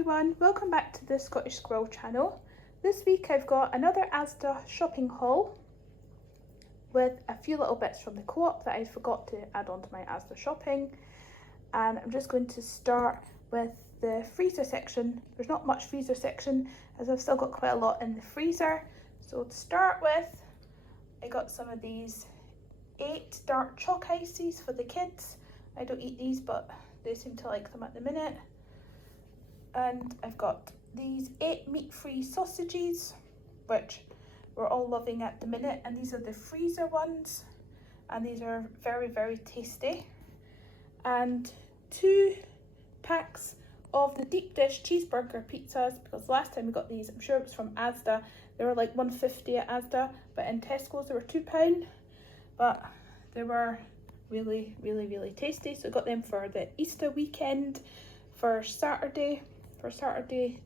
everyone, welcome back to the Scottish Squirrel channel. This week I've got another Asda shopping haul with a few little bits from the co-op that I forgot to add on to my Asda shopping. And I'm just going to start with the freezer section. There's not much freezer section as I've still got quite a lot in the freezer. So to start with, I got some of these 8 dark chalk ices for the kids. I don't eat these, but they seem to like them at the minute. And I've got these 8 meat-free sausages, which we're all loving at the minute, and these are the freezer ones, and these are very, very tasty. And 2 packs of the deep dish cheeseburger pizzas, because last time we got these, I'm sure it was from Asda, they were like $1.50 at Asda, but in Tesco's they were £2, but they were really, really, really tasty. So I got them for the Easter weekend for Saturday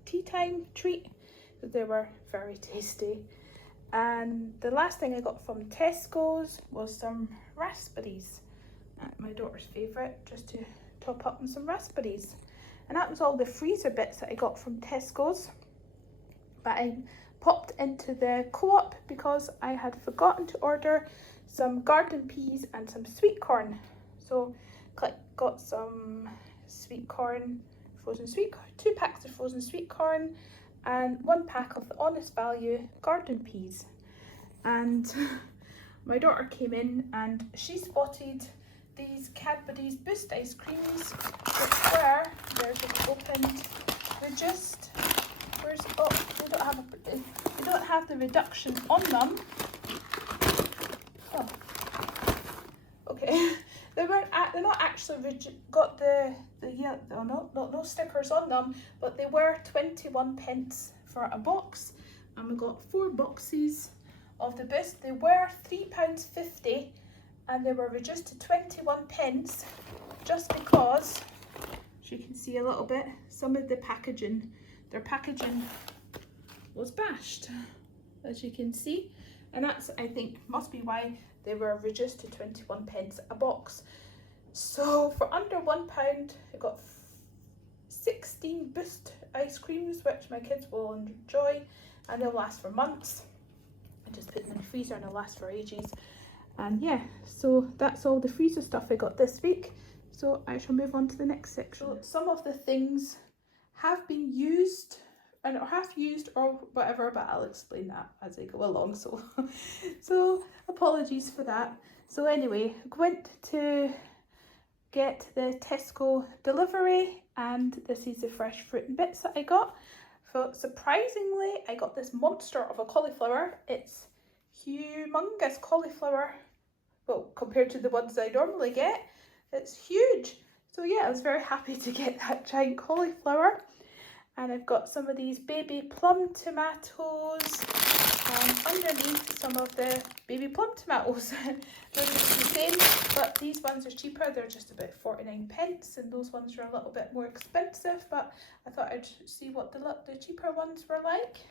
tea time treat, because they were very tasty. And the last thing I got from Tesco's was some raspberries, my daughter's favourite, just to top up on some raspberries. And that was all the freezer bits that I got from Tesco's. But I popped into the co-op because I had forgotten to order some garden peas and some sweet corn. So got some sweet corn, frozen sweet corn, 2 packs of frozen sweet corn and 1 pack of the Honest Value garden peas. And my daughter came in and she spotted these Cadbury's Boost ice creams, which were, there's it opened, they're just, where's, oh, they don't have the reduction on them. Oh, okay. They're not actually got no stickers on them, but they were 21p for a box, and we got 4 boxes of the Boost. They were £3.50 and they were reduced to 21p just because, as you can see a little bit, some of the packaging, their packaging was bashed, as you can see, and that's, I think, must be why they were reduced to 21p a box. So for under £1, I got 16 Boost ice creams, which my kids will enjoy, and they'll last for months. I just put them in the freezer and they'll last for ages. And yeah, so that's all the freezer stuff I got this week. So I shall move on to the next section. So some of the things have been used and half used or whatever, but I'll explain that as I go along. So apologies for that. So anyway, I went to get the Tesco delivery, and this is the fresh fruit and bits that I got. So surprisingly, I got this monster of a cauliflower. It's humongous cauliflower. Well, compared to the ones I normally get, it's huge. So yeah, I was very happy to get that giant cauliflower. And I've got some of these baby plum tomatoes, and underneath some of the baby plum tomatoes. They're just the same, but these ones are cheaper. They're just about 49p, and those ones are a little bit more expensive, but I thought I'd see what the cheaper ones were like.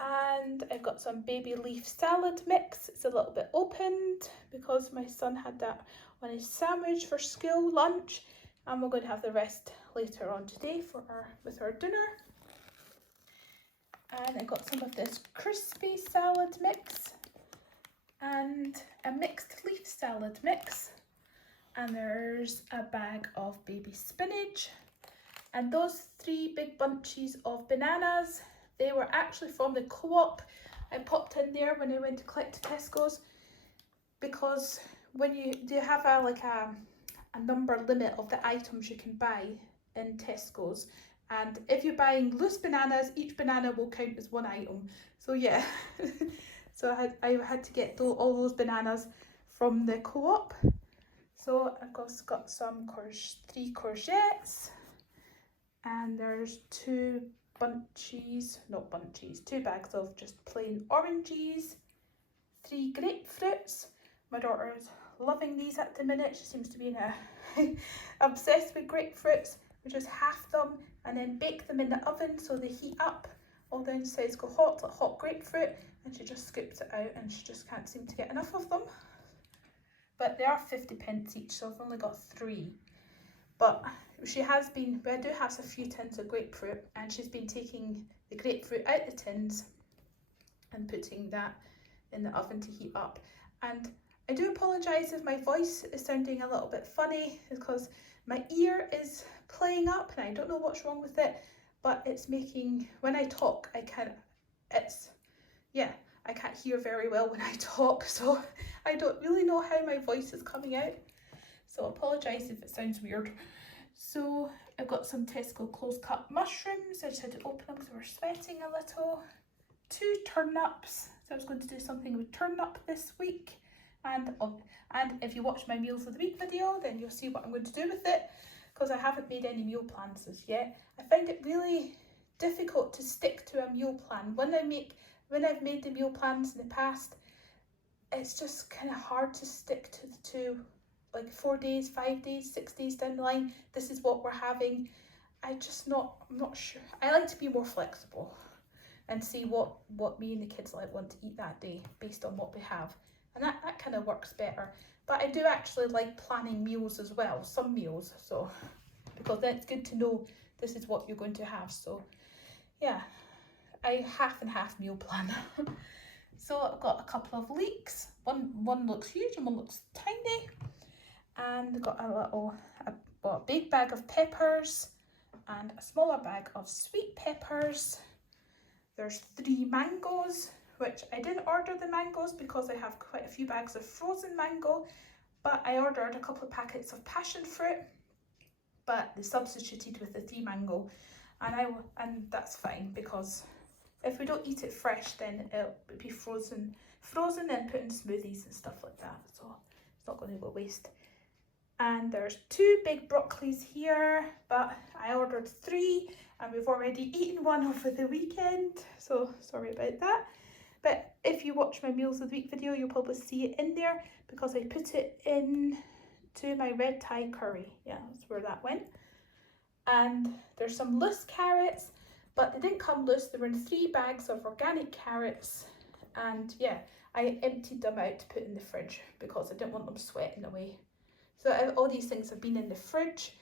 And I've got some baby leaf salad mix. It's a little bit opened because my son had that on his sandwich for school lunch, and we're going to have the rest later on today with our dinner. And I got some of this crispy salad mix and a mixed leaf salad mix, and there's a bag of baby spinach, and those 3 big bunches of bananas, they were actually from the co-op. I popped in there when I went to collect Tesco's, because when they have a number limit of the items you can buy in Tesco's, and if you're buying loose bananas, each banana will count as 1 item. So yeah, so I had to get all those bananas from the co-op. So I've got some 3 courgettes, and there's 2 bags of just plain oranges, 3 grapefruits. My daughter's loving these at the minute. She seems to be obsessed with grapefruits. We just half them and then bake them in the oven so they heat up. All the insides go hot, like hot grapefruit, and she just scoops it out, and she just can't seem to get enough of them. But they are 50p each, so I've only got 3. but she has been, I do have a few tins of grapefruit, and she's been taking the grapefruit out the tins and putting that in the oven to heat up. And I do apologise if my voice is sounding a little bit funny, because my ear is playing up and I don't know what's wrong with it, but it's making, when I talk, I can't hear very well when I talk, so I don't really know how my voice is coming out. So I apologise if it sounds weird. So I've got some Tesco close cut mushrooms. I just had to open them because we were sweating a little. 2 turnips. So I was going to do something with turnip this week. And if you watch my meals of the week video, then you'll see what I'm going to do with it, because I haven't made any meal plans as yet. I find it really difficult to stick to a meal plan. When I've made the meal plans in the past, it's just kind of hard to stick to the two, like 4 days, 5 days, 6 days down the line. This is what we're having. I'm not sure. I like to be more flexible and see what me and the kids want to eat that day based on what we have. And that kind of works better. But I do actually like planning meals as well, some meals, so, because then it's good to know this is what you're going to have. So yeah, I half and half meal plan. So I've got a couple of leeks. One looks huge and one looks tiny. And I've got a big bag of peppers and a smaller bag of sweet peppers. There's 3 mangoes, which I didn't order the mangoes because I have quite a few bags of frozen mango, but I ordered a couple of packets of passion fruit, but they substituted with the 3 mango, and that's fine, because if we don't eat it fresh, then it'll be frozen and put in smoothies and stuff like that, so it's not going to go waste. And there's 2 big broccolis here, but I ordered 3 and we've already eaten one over the weekend, so sorry about that. But if you watch my meals of the week video, you'll probably see it in there, because I put it in to my red Thai curry. Yeah, that's where that went. And there's some loose carrots, but they didn't come loose. They were in 3 bags of organic carrots. And yeah, I emptied them out to put in the fridge because I didn't want them sweating away. So all these things have been in the fridge.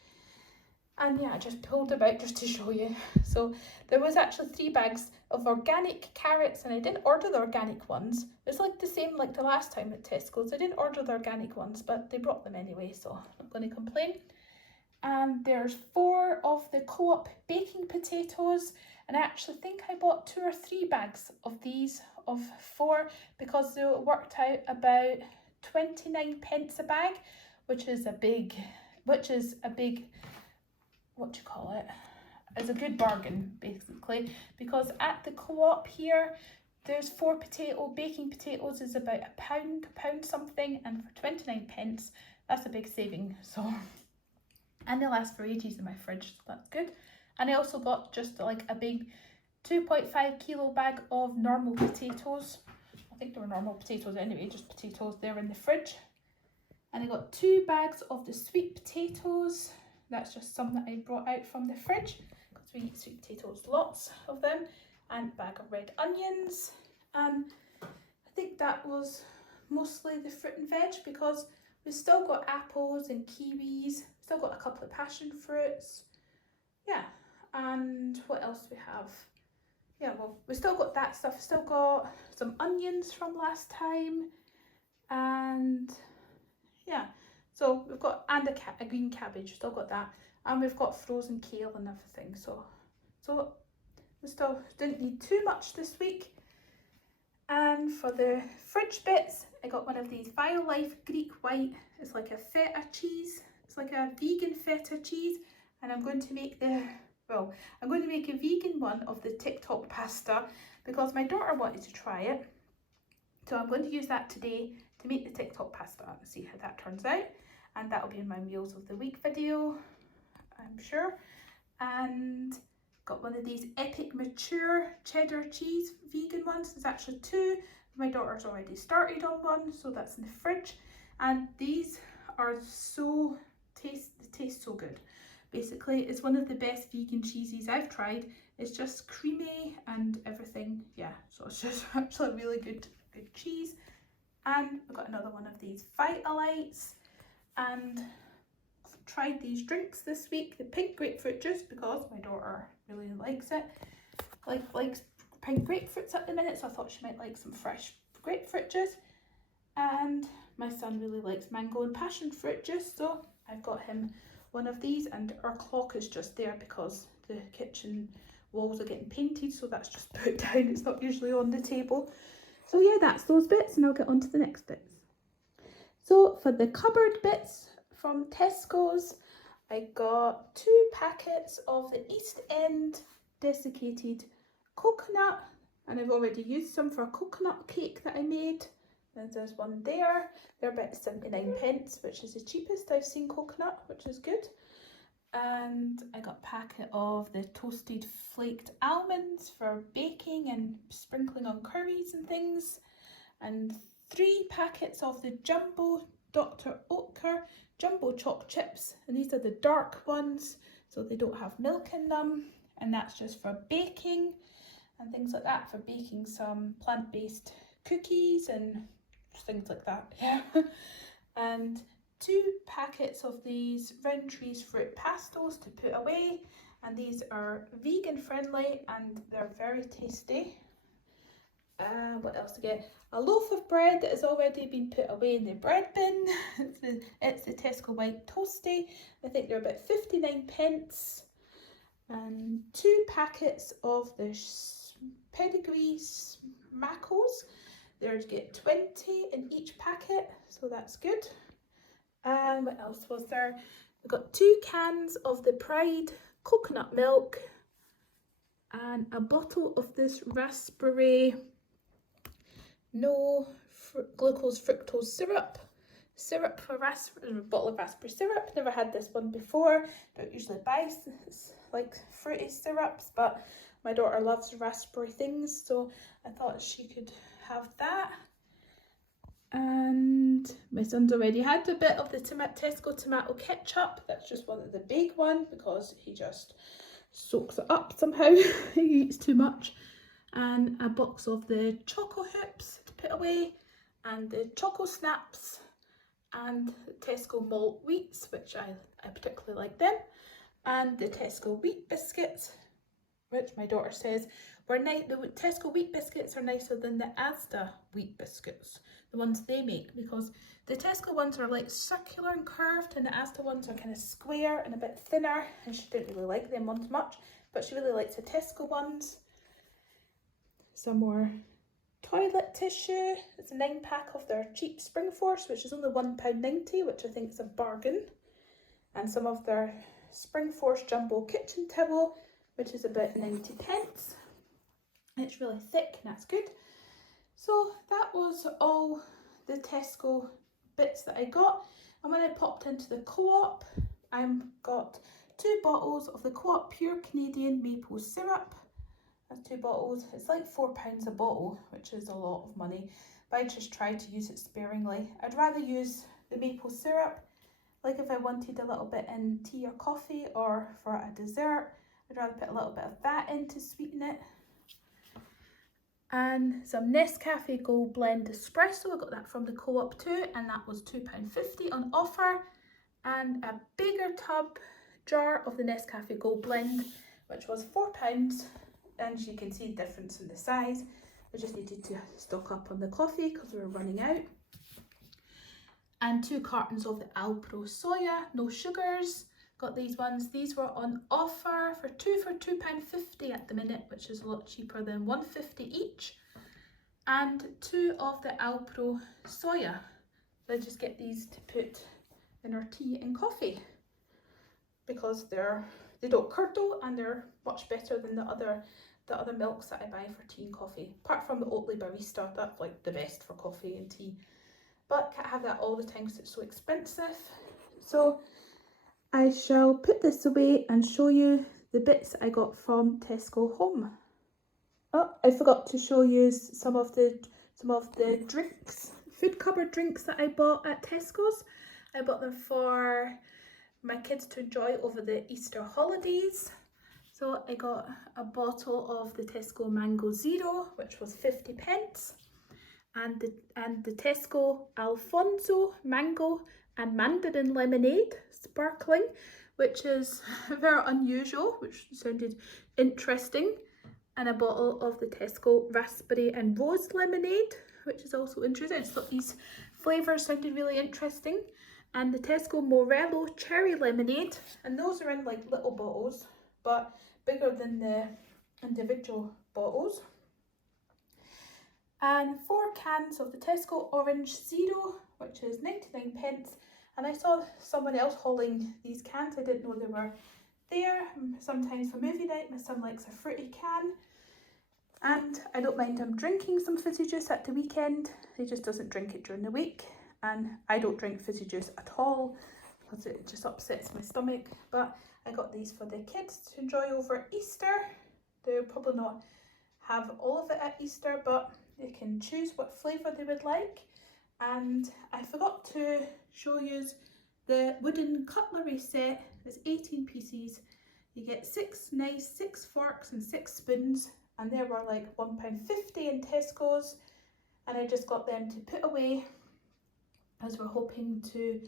And yeah, I just pulled them out just to show you. So there was actually 3 bags of organic carrots, and I didn't order the organic ones. It's like the same like the last time at Tesco's. I didn't order the organic ones, but they brought them anyway, so I'm not going to complain. And there's 4 of the Co-op baking potatoes, and I actually think I bought 2 or 3 bags of these of 4, because they worked out about 29 pence a bag, which is a big, what do you call it? It's a good bargain, basically, because at the Co-op here, there's 4 baking potatoes is about £1 something, and for 29 pence, that's a big saving. So, and they last for ages in my fridge, so that's good. And I also got just like a big 2.5 kilo bag of normal potatoes. I think they were normal potatoes anyway, just potatoes there in the fridge. And I got 2 bags of the sweet potatoes. That's just some that I brought out from the fridge, because we eat sweet potatoes, lots of them. And a bag of red onions. And I think that was mostly the fruit and veg, because we've still got apples and kiwis. Still got a couple of passion fruits. Yeah, and what else we have? Yeah, well, we still got that stuff. Still got some onions from last time. And yeah, so we've got, and a green cabbage, still got that, and we've got frozen kale and everything, so we still didn't need too much this week. And for the fridge bits, I got one of these BioLife Greek White. It's like a feta cheese, it's like a vegan feta cheese, and I'm going to make I'm going to make a vegan one of the TikTok pasta, because my daughter wanted to try it, so I'm going to use that today to make the TikTok pasta and see how that turns out. And that will be in my meals of the week video, I'm sure. And got one of these epic mature cheddar cheese vegan ones. There's actually 2. My daughter's already started on one, so that's in the fridge. And these are they taste so good. Basically, it's one of the best vegan cheeses I've tried. It's just creamy and everything. Yeah, so it's just actually a really good cheese. And I've got another one of these Vitalites, and tried these drinks this week, the pink grapefruit juice, because my daughter really likes it. Likes pink grapefruits at the minute, so I thought she might like some fresh grapefruit juice. And my son really likes mango and passion fruit juice, so I've got him one of these, and our clock is just there because the kitchen walls are getting painted, so that's just put down. It's not usually on the table. So yeah, that's those bits, and I'll get on to the next bits. So for the cupboard bits from Tesco's, I got 2 packets of the East End desiccated coconut, and I've already used some for a coconut cake that I made. And there's one there. They're about 79p, which is the cheapest I've seen coconut, which is good. And I got a packet of the toasted flaked almonds for baking and sprinkling on curries and things. And 3 packets of the jumbo Dr. Oetker jumbo choc chips, and these are the dark ones, so they don't have milk in them, and that's just for baking and things like that, for baking some plant-based cookies and things like that. Yeah. And 2 packets of these Rowntree's fruit pastels to put away, and these are vegan friendly and they're very tasty. What else to get? A loaf of bread that has already been put away in the bread bin. It's the Tesco White Toasty. I think they're about 59p. And 2 packets of the pedigree Maccos. There's get 20 in each packet, so that's good. What else was there? We got 2 cans of the Pride coconut milk and a bottle of this raspberry no glucose fructose syrup for a bottle of raspberry syrup. Never had this one before. Don't usually buy like fruity syrups, but my daughter loves raspberry things, so I thought she could have that. And my son's already had a bit of the Tesco tomato ketchup. That's just one of the big one because he just soaks it up somehow. He eats too much. And a box of the Choco Hoops to put away, and the Choco Snaps, and Tesco Malt Wheats, which I particularly like them, and the Tesco Wheat Biscuits, which my daughter says were nice. The Tesco Wheat Biscuits are nicer than the Asda Wheat Biscuits, the ones they make, because the Tesco ones are like circular and curved, and the Asda ones are kind of square and a bit thinner, and she didn't really like them ones much, but she really likes the Tesco ones. Some more toilet tissue. It's a 9-pack of their cheap Spring Force, which is only £1.90, which I think is a bargain. And some of their Spring Force jumbo kitchen towel, which is about 90p. It's really thick and that's good. So that was all the Tesco bits that I got. And when I popped into the Co-op, I got 2 bottles of the Co-op Pure Canadian Maple Syrup. That's 2 bottles. It's like £4 a bottle, which is a lot of money, but I just try to use it sparingly. I'd rather use the maple syrup, like if I wanted a little bit in tea or coffee, or for a dessert, I'd rather put a little bit of that in to sweeten it. And some Nescafe Gold Blend Espresso, I got that from the Co-op too, and that was £2.50 on offer. And a bigger tub jar of the Nescafe Gold Blend, which was £4. And you can see the difference in the size. I just needed to stock up on the coffee because we were running out. And 2 cartons of the Alpro Soya, no sugars. Got these ones. These were on offer for £2 at the minute, which is a lot cheaper than £1.50 each. And 2 of the Alpro Soya. So I just get these to put in our tea and coffee because they don't curdle and they're much better than the other milks that I buy for tea and coffee. Apart from the Oatly Barista, that's like the best for coffee and tea. But can't have that all the time because it's so expensive. So I shall put this away and show you the bits I got from Tesco Home. Oh, I forgot to show you some of the drinks, food cupboard drinks that I bought at Tesco's. I bought them for my kids to enjoy over the Easter holidays. So I got a bottle of the Tesco Mango Zero, which was 50p, and the Tesco Alfonso Mango and mandarin lemonade, sparkling, which is very unusual, which sounded interesting, and a bottle of the Tesco raspberry and rose lemonade, which is also interesting. I just thought these flavours sounded really interesting. And the Tesco Morello cherry lemonade, and those are in like little bottles, but bigger than the individual bottles. And 4 cans of the Tesco Orange Zero, which is 99p. And I saw someone else hauling these cans. I didn't know they were there. Sometimes for movie night, my son likes a fruity can. And I don't mind him drinking some fizzy juice at the weekend. He just doesn't drink it during the week. And I don't drink fizzy juice at all because it just upsets my stomach. But I got these for the kids to enjoy over Easter. They'll probably not have all of it at Easter, but they can choose what flavour they would like. And I forgot to show you the wooden cutlery set. It's 18 pieces. You get 6 forks and 6 spoons, and they were like £1.50 in Tesco's, and I just got them to put away as we're hoping to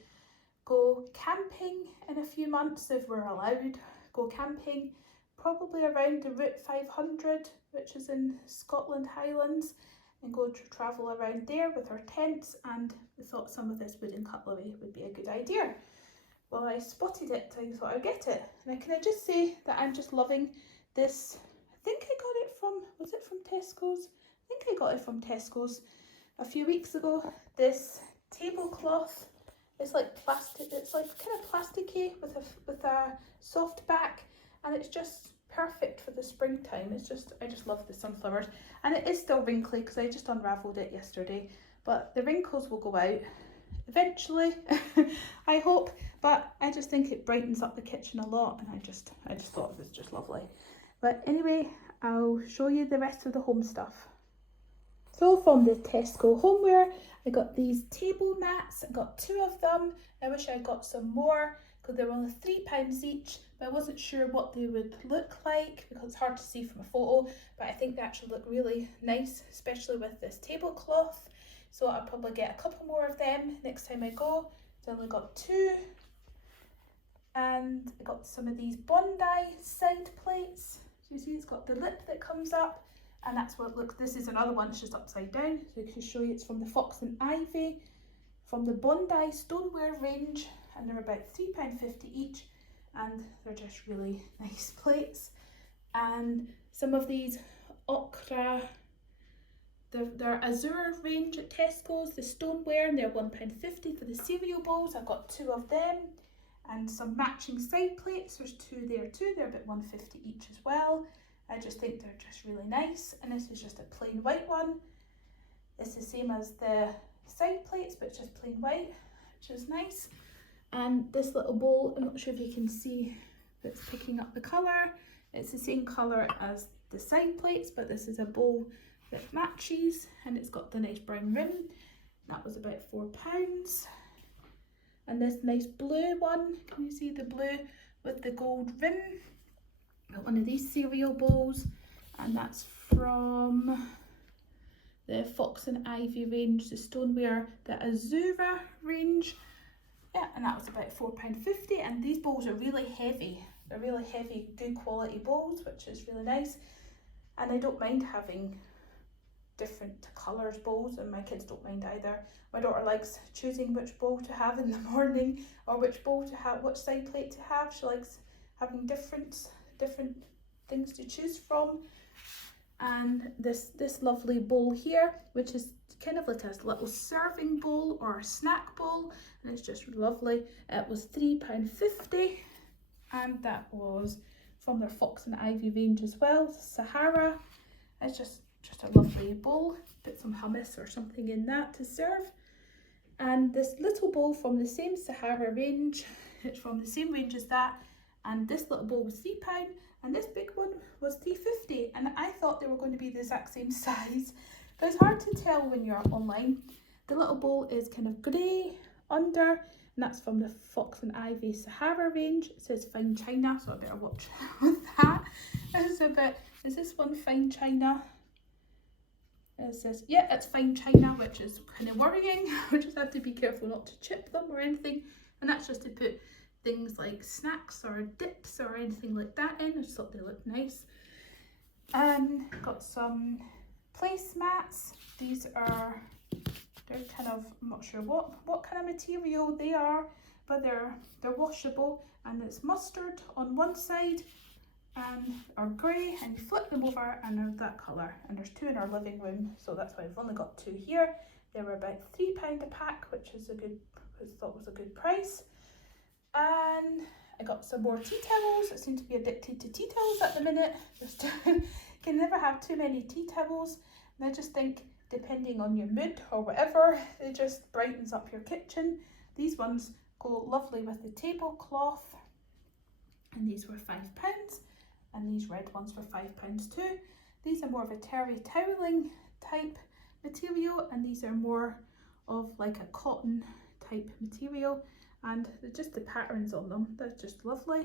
go camping in a few months, if we're allowed go camping, probably around the Route 500, which is in Scotland Highlands, and go to travel around there with our tents, and we thought some of this wooden cutlery would be a good idea. Well, I spotted it, I thought I'd get it, and can I just say that I'm just loving this. I think I got it from, was it from Tesco's? I think I got it from Tesco's a few weeks ago. This tablecloth, it's like plastic, it's like kind of plasticky with a soft back, and it's just perfect for the springtime. It's just, I just love the sunflowers, and it is still wrinkly because I just unravelled it yesterday, but the wrinkles will go out eventually, I hope, but I just think it brightens up the kitchen a lot, and I just thought it was just lovely. But anyway, I'll show you the rest of the home stuff. So from the Tesco homeware, I got these table mats. I got 2 of them. I wish I got some more because they were only £3 each, but I wasn't sure what they would look like because it's hard to see from a photo, but I think they actually look really nice, especially with this tablecloth. So I'll probably get a couple more of them next time I go. So I only got 2. And I got some of these Bondi side plates. So you see it's got the lip that comes up, and that's what it looks. This is another one, it's just upside down. So I can show you, it's from the Fox and Ivy, from the Bondi stoneware range, and they're about £3.50 each, and they're just really nice plates. And some of these ochre, they're Azure range at Tesco's, the stoneware, and they're £1.50 for the cereal bowls. I've got 2 of them, and some matching side plates. There's 2 there too. They're about £1.50 each as well. I just think they're just really nice. And this is just a plain white one. It's the same as the side plates, but it's just plain white, which is nice. And this little bowl, I'm not sure if you can see, but it's picking up the colour. It's the same colour as the side plates, but this is a bowl that matches, and it's got the nice brown rim. That was about £4. And this nice blue one, can you see the blue with the gold rim? Got one of these cereal bowls, and that's from the Fox and Ivy range, the stoneware, the Azura range. Yeah, and that was about £4.50, and these bowls are really heavy. They're really heavy, good quality bowls, which is really nice. And I don't mind having different colours bowls, and my kids don't mind either. My daughter likes choosing which bowl to have in the morning, or which bowl to have, which side plate to have. She likes having different things to choose from. And this lovely bowl here, which is kind of like a little serving bowl or a snack bowl, and it's just lovely. It was £3.50, and that was from their Fox and Ivy range as well, Sahara. It's just a lovely bowl. Put some hummus or something in that to serve. And this little bowl from the same Sahara range, it's from the same range as that, and this little bowl was £3, and this big one was £3.50, and I thought they were going to be the exact same size, but it's hard to tell when you're online. The little bowl is kind of grey under, and that's from the Fox and Ivy Sahara range. It says fine china, so I better watch with that. It's a bit, is this one fine china? It says, yeah, it's fine china, which is kind of worrying. We just have to be careful not to chip them or anything. And that's just to put things like snacks or dips or anything like that in. I just thought they looked nice. And got some placemats. These are, they're kind of, I'm not sure what kind of material they are, but they're washable, and it's mustard on one side and or grey, and you flip them over and they're that colour, and there's 2 in our living room, so that's why I've only got 2 here. They were about £3 a pack, which is a good, I thought was a good price. And I got some more tea towels. I seem to be addicted to tea towels at the minute. Just can never have too many tea towels, and I just think depending on your mood or whatever, it just brightens up your kitchen. These ones go lovely with the tablecloth, and these were £5. And these red ones were £5 too. These are more of a terry toweling type material, and these are more of like a cotton type material, and just the patterns on them, they're just lovely.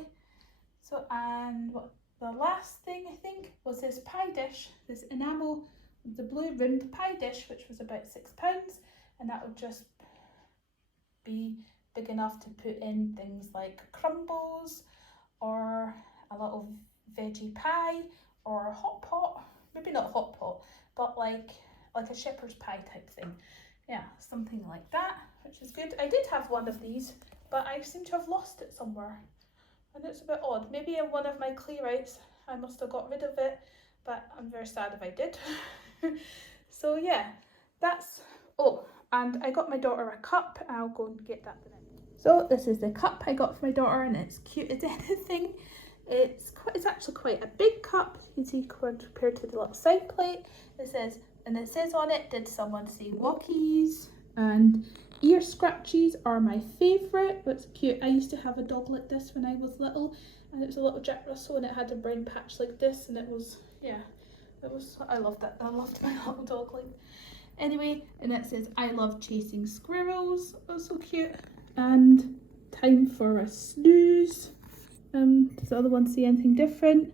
So, and what the last thing I think was this pie dish, this enamel, the blue rimmed pie dish, which was about £6, and that would just be big enough to put in things like crumbles or a little veggie pie or a hot pot, maybe not hot pot, but like a shepherd's pie type thing. Yeah, something like that, which is good. I did have one of these, but I seem to have lost it somewhere, and it's a bit odd. Maybe in one of my clear-outs I must have got rid of it, but I'm very sad if I did. So yeah, that's, oh, and I got my daughter a cup. I'll go and get that in a minute. So this is the cup I got for my daughter, and it's cute as anything. It's actually quite a big cup. You can see compared to the little side plate. It says on it, did someone say walkies? And ear scratchies are my favourite. It's cute. I used to have a dog like this when I was little, and it was a little Jack Russell, and it had a brown patch like this, and it was, yeah, it was, I loved it. I loved my little dog like. Anyway, and it says, I love chasing squirrels. That's so cute. And time for a snooze. Does the other one say anything different?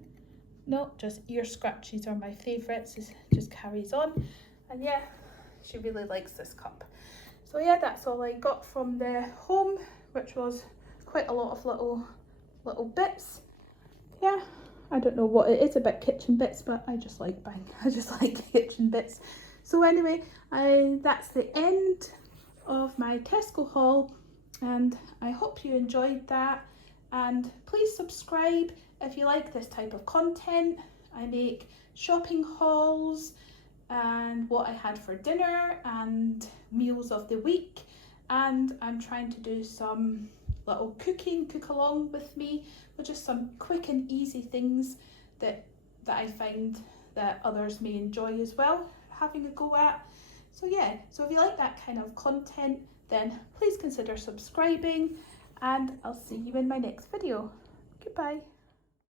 No, just ear scratchies are my favourites. It just carries on. And yeah, she really likes this cup. So yeah, that's all I got from the home, which was quite a lot of little bits. Yeah, I don't know what it is about kitchen bits, but I just like buying. I just like kitchen bits. So anyway, that's the end of my Tesco haul, and I hope you enjoyed that. And please subscribe if you like this type of content. I make shopping hauls and what I had for dinner and meals of the week, and I'm trying to do some little cook along with me, with just some quick and easy things that I find that others may enjoy as well, having a go at. So yeah, so if you like that kind of content, then please consider subscribing, and I'll see you in my next video. Goodbye.